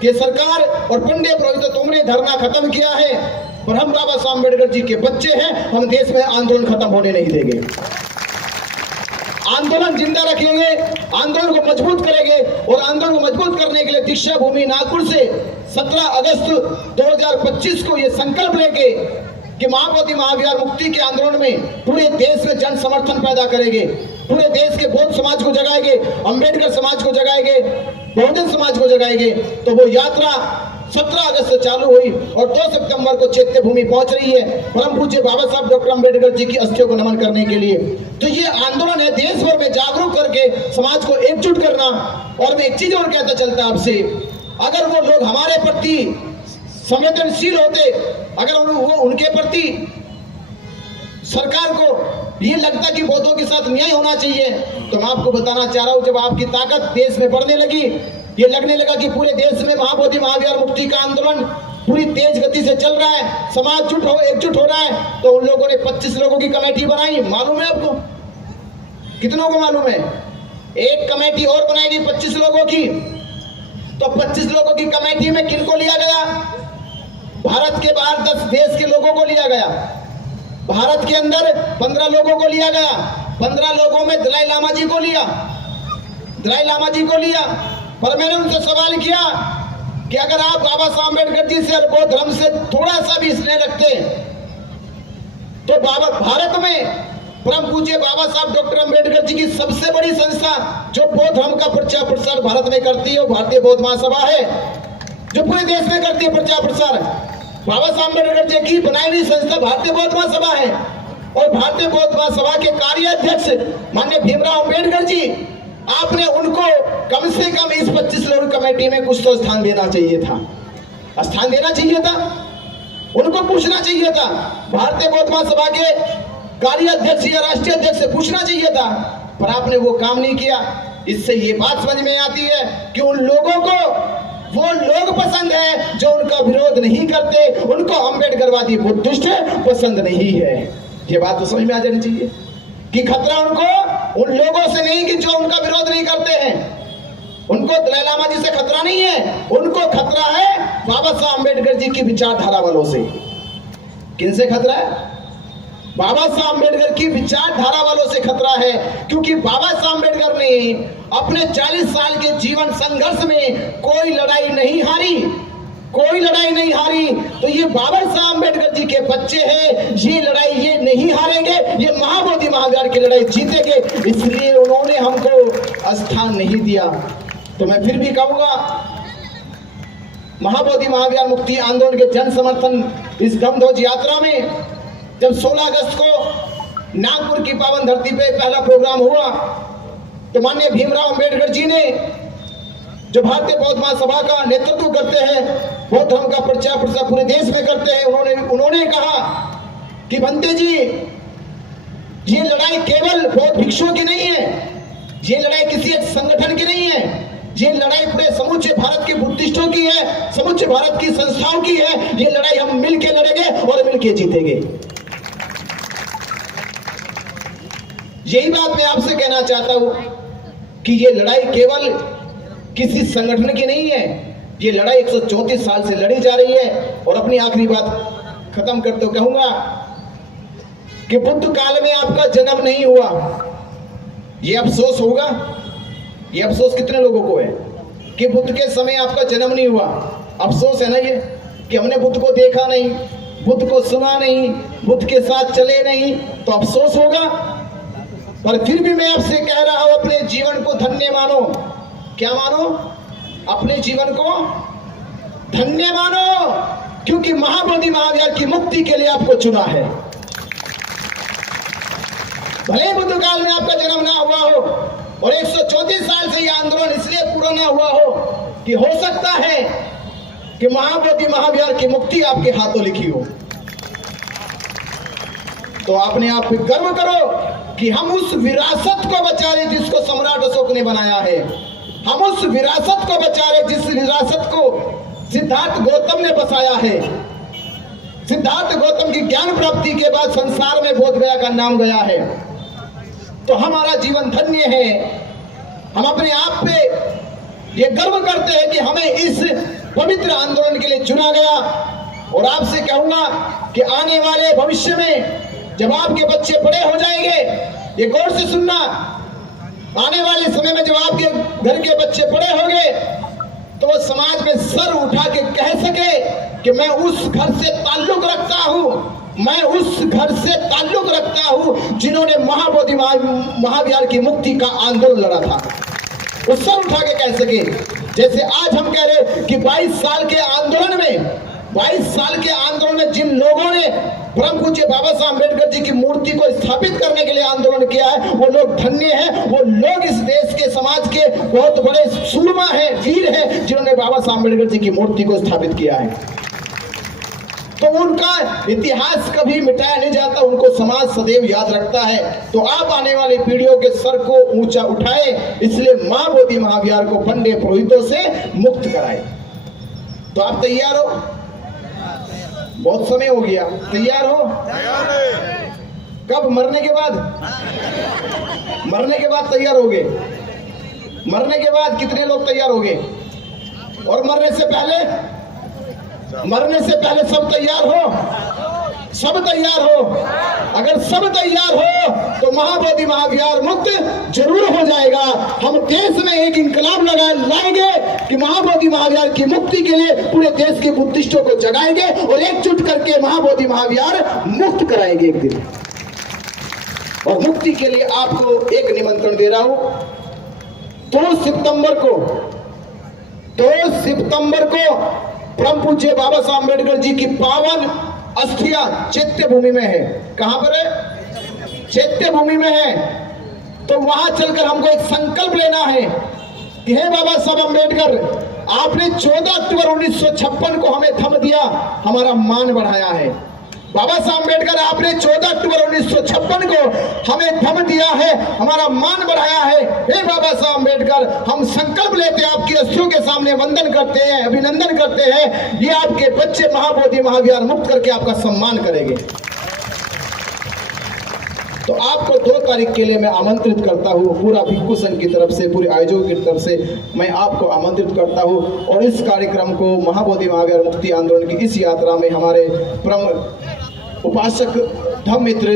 कि सरकार और पंडित पुरोहित, तुमने धरना खत्म किया है, पर हम बाबा साहब अम्बेडकर जी के बच्चे हैं, हम देश में आंदोलन खत्म होने नहीं देंगे। आंदोलन जिंदा रखेंगे, आंदोलन को मजबूत करेंगे। और आंदोलन को मजबूत करने के लिए दीक्षा भूमि नागपुर से 17 अगस्त 2025 को ये संकल्प लेके कि महाबोधि महाविहार मुक्ति के आंदोलन में पूरे देश में जन समर्थन पैदा करेंगे, पूरे देश के बौद्ध समाज को जगाएंगे, अंबेडकर समाज को जगाएंगे, बहुजन समाज को जगाएंगे। तो वो यात्रा 17 अगस्त से चालू हुई और 2 सितंबर को चैत्य भूमि पहुंच रही है, परम पूज्य बाबा साहब डॉक्टर अंबेडकर जी की अस्थियों को नमन करने के लिए। तो ये आंदोलन है देश भर में जागरूक करके समाज को एकजुट करना। और मैं एक चीज और कहता चलता आपसे, अगर वो लोग हमारे प्रति संवेदनशील होते, अगर वो उनके प्रति सरकार को ये लगता कि बौद्धों के साथ न्याय होना चाहिए, तो मैं आपको बताना चाह रहा हूं, जब आपकी ताकत देश में बढ़ने लगी, ये लगने लगा कि पूरे देश में महाबोधि महाविहार मुक्ति का आंदोलन पूरी तेज गति से चल रहा है, समाज एकजुट हो रहा है, तो उन लोगों ने 25 लोगों की कमेटी बनाई। मालूम है आपको? कितनों को मालूम है? एक कमेटी और बनाएगी 25 लोगों की। तो 25 लोगों की कमेटी में किनको लिया गया? भारत के बाहर 10 देश के लोगों को लिया गया, भारत के अंदर 15 लोगों को लिया गया। 15 लोगों में दलाई लामा जी को लिया, दलाई लामा जी को लिया। पर मैंने उनसे सवाल किया कि अगर आप बाबा साहब अम्बेडकर जी से और बौद्ध धर्म से थोड़ा सा भी स्नेह रखते, तो भारत में परम पूज्य बाबा साहब डॉक्टर अंबेडकर जी की सबसे बड़ी संस्था जो बौद्ध धर्म का प्रचार प्रसार भारत में करती है, वो भारतीय बौद्ध महासभा है, जो पूरे देश में करती है प्रचार प्रसार। बाबा साहब अम्बेडकर जी की बनाई हुई संस्था भारतीय बौद्ध महासभा है। और भारतीय बौद्ध महासभा के कार्याध्यक्ष माननीय भीमराव अम्बेडकर जी, आपने उनको कम से कम इस 25 लोग कमेटी में कुछ तो स्थान देना चाहिए था, स्थान देना चाहिए था, उनको पूछना चाहिए था। भारतीय बौद्ध महासभा के कार्याध्यक्ष या राष्ट्रीय अध्यक्ष से पूछना चाहिए था, पर आपने वो काम नहीं किया। इससे ये बात समझ में आती है कि उन लोगों को वो लोग पसंद है जो उनका विरोध नहीं करते, उनको अम्बेडकरवादी बुद्धिस्ट पसंद नहीं है। ये बात तो समझ में आ जानी चाहिए कि खतरा उनको उन लोगों से नहीं कि जो उनका विरोध नहीं करते हैं, उनको दलाई लामा जी से खतरा नहीं है, उनको खतरा है बाबा साहब अम्बेडकर जी की विचारधारा वालों से। किनसे खतरा है? बाबा साहब अम्बेडकर की विचारधारा वालों से खतरा है, क्योंकि बाबा साहब अम्बेडकर ने अपने 40 साल के जीवन संघर्ष में कोई लड़ाई नहीं हारी, कोई लड़ाई नहीं हारी। तो ये बाबा साहब अम्बेडकर जी के बच्चे हैं, ये लड़ाई ये नहीं हारेंगे, ये महाबोधि महाविहार की लड़ाई जीतेंगे, इसलिए उन्होंने हमको स्थान नहीं दिया। तो मैं फिर भी कहूंगा, महाबोधि महाविहार मुक्ति आंदोलन के जन समर्थन इस धम्मध्वज यात्रा में जब 16 अगस्त को नागपुर की पावन धरती पे पहला प्रोग्राम हुआ, तो माननीय भीमराव अम्बेडकर जी ने, जो भारतीय बौद्ध महासभा का नेतृत्व करते हैं, बौद्ध धर्म का प्रचार प्रसार पूरे देश में करते हैं, उन्होंने कहा कि बंते जी, ये लड़ाई केवल बौद्ध भिक्षुओं की नहीं है, ये लड़ाई किसी एक संगठन की नहीं है, ये लड़ाई पूरे समूचे भारत के बुद्धिस्टों की है, समूचे भारत की संस्थाओं की है। ये लड़ाई हम मिलकर लड़ेंगे और मिलकर जीतेंगे। यही बात मैं आपसे कहना चाहता हूं कि ये लड़ाई केवल किसी संगठन की नहीं है, ये लड़ाई 134 साल से लड़ी जा रही है। और अपनी आखिरी बात खत्म करते हुए कहूंगा कि बुद्ध काल में आपका जन्म नहीं हुआ, ये अफसोस होगा। ये अफसोस कितने लोगों को है कि बुद्ध के समय आपका जन्म नहीं हुआ। अफसोस है ना ये कि हमने बुद्ध को देखा नहीं, बुद्ध को सुना नहीं, बुद्ध के साथ चले नहीं, तो अफसोस होगा। पर फिर भी मैं आपसे कह रहा हूं, अपने जीवन को धन्य मानो। क्या मानो? अपने जीवन को धन्य मानो, क्योंकि महाबोधि महाविहार की मुक्ति के लिए आपको चुना है। भले बुद्ध काल में आपका जन्म ना हुआ हो और 134 साल से यह आंदोलन इसलिए पूरा ना हुआ हो कि हो सकता है कि महाबोधि महाविहार की मुक्ति आपके हाथों लिखी हो। तो अपने आप पे गर्व करो कि हम उस विरासत को बचा रहे जिसको सम्राट अशोक ने बनाया है। हम उस विरासत को बचा रहे जिस विरासत को सिद्धार्थ गौतम ने बसाया है। सिद्धार्थ गौतम की ज्ञान प्राप्ति के बाद संसार में बोध गया का नाम गया है। तो हमारा जीवन धन्य है। हम अपने आप पे ये गर्व करते हैं कि हमें इस पवित्र आंदोलन के लिए चुना गया। और आपसे कहूंगा कि आने वाले भविष्य में जब आपके बच्चे बड़े हो जाएंगे, ये गौर से सुनना, आने वाले समय में जब आपके घर के बच्चे बड़े होंगे तो वो समाज में सर उठा के कह सके कि मैं उस घर से ताल्लुक रखता हूं, मैं उस घर से ताल्लुक रखता हूं जिन्होंने महाबोधि महाविहार की मुक्ति का आंदोलन लड़ा था। वो सर उठा के कह सके। जैसे आज हम कह रहे कि 22 साल के आंदोलन में जिन लोगों ने परम पूज्य बाबा साहब अम्बेडकर जी की मूर्ति को स्थापित करने के लिए आंदोलन किया है, वो लोग धन्य हैं। वो लोग इस देश के समाज के बहुत बड़े सूरमा हैं, वीर हैं, जिन्होंने बाबा साहब अम्बेडकर जी की मूर्ति को स्थापित किया है। तो उनका इतिहास कभी मिटाया नहीं जाता, उनको समाज सदैव याद रखता है। तो आप आने वाली पीढ़ियों के सर को ऊंचा उठाए, इसलिए मां बोधि महाविहार को पंडे पुरोहितों से मुक्त कराए। तो आप तैयार हो? बहुत समय हो गया, तैयार हो? कब? मरने के बाद? मरने के बाद तैयार होगे? मरने के बाद कितने लोग तैयार होगे? और मरने से पहले? मरने से पहले सब तैयार हो? सब तैयार हो? अगर सब तैयार हो तो महाबोधि महाविहार मुक्त जरूर हो जाएगा। हम देश में एक इंकलाब लाएंगे कि महाबोधि महाविहार की मुक्ति के लिए पूरे देश के बुद्धिस्टों को जगाएंगे और एकजुट करके महाबोधि महाविहार मुक्त कराएंगे एक दिन। और मुक्ति के लिए आपको एक निमंत्रण दे रहा हूं। 2 सितंबर को परम पूज्य बाबा साहब अम्बेडकर जी की पावन अस्थियां चैत्य भूमि में है। कहां पर है? चैत्य भूमि में है। तो वहां चलकर हमको एक संकल्प लेना है कि हे बाबा साहब अम्बेडकर, आपने 14 अक्टूबर 1956 को हमें थम दिया, हमारा मान बढ़ाया है। बाबा साहब अम्बेडकर, आपने 14 अक्टूबर 1956 को हमें थम दिया है, हमारा मान बढ़ाया है। हे बाबा साहब अम्बेडकर, हम संकल्प लेते हैं, आपकी अस्थियों के सामने वंदन करते हैं, अभिनंदन करते हैं। ये आपके बच्चे महाबोधि महाविहार मुक्त करके आपका सम्मान करेंगे। तो आपको 2 तारीख के लिए मैं आमंत्रित करता हूँ, पूरा भिक्खु संघ की तरफ से, पूरे आयोजकों की तरफ से मैं आपको आमंत्रित करता हूँ। और इस कार्यक्रम को महाबोधि महाविहार मुक्ति आंदोलन की इस यात्रा में हमारे परम उपासक धम्म मित्र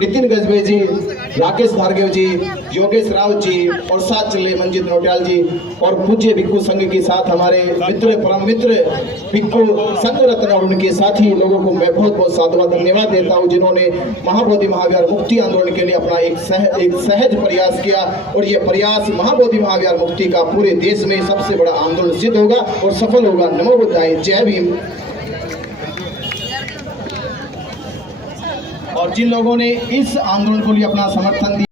नितिन गजबे जी, राकेश भार्गव जी, योगेश राव जी और साथ चले मंजित नोटियाल जी और पूज्य भिक्खु संघ के साथ हमारे मित्र, परम मित्र भिक्खु संघ रत्न और उनके साथी लोगों को मैं बहुत बहुत साधुवाद धन्यवाद देता हूं, जिन्होंने महाबोधि महाविहार मुक्ति आंदोलन के लिए अपना एक सहज प्रयास किया। और ये प्रयास महाबोधि महाविहार मुक्ति का पूरे देश में सबसे बड़ा आंदोलन सिद्ध होगा और सफल होगा। नमो बुद्धाय, जय भीम। और जिन लोगों ने इस आंदोलन को लिए अपना समर्थन दिया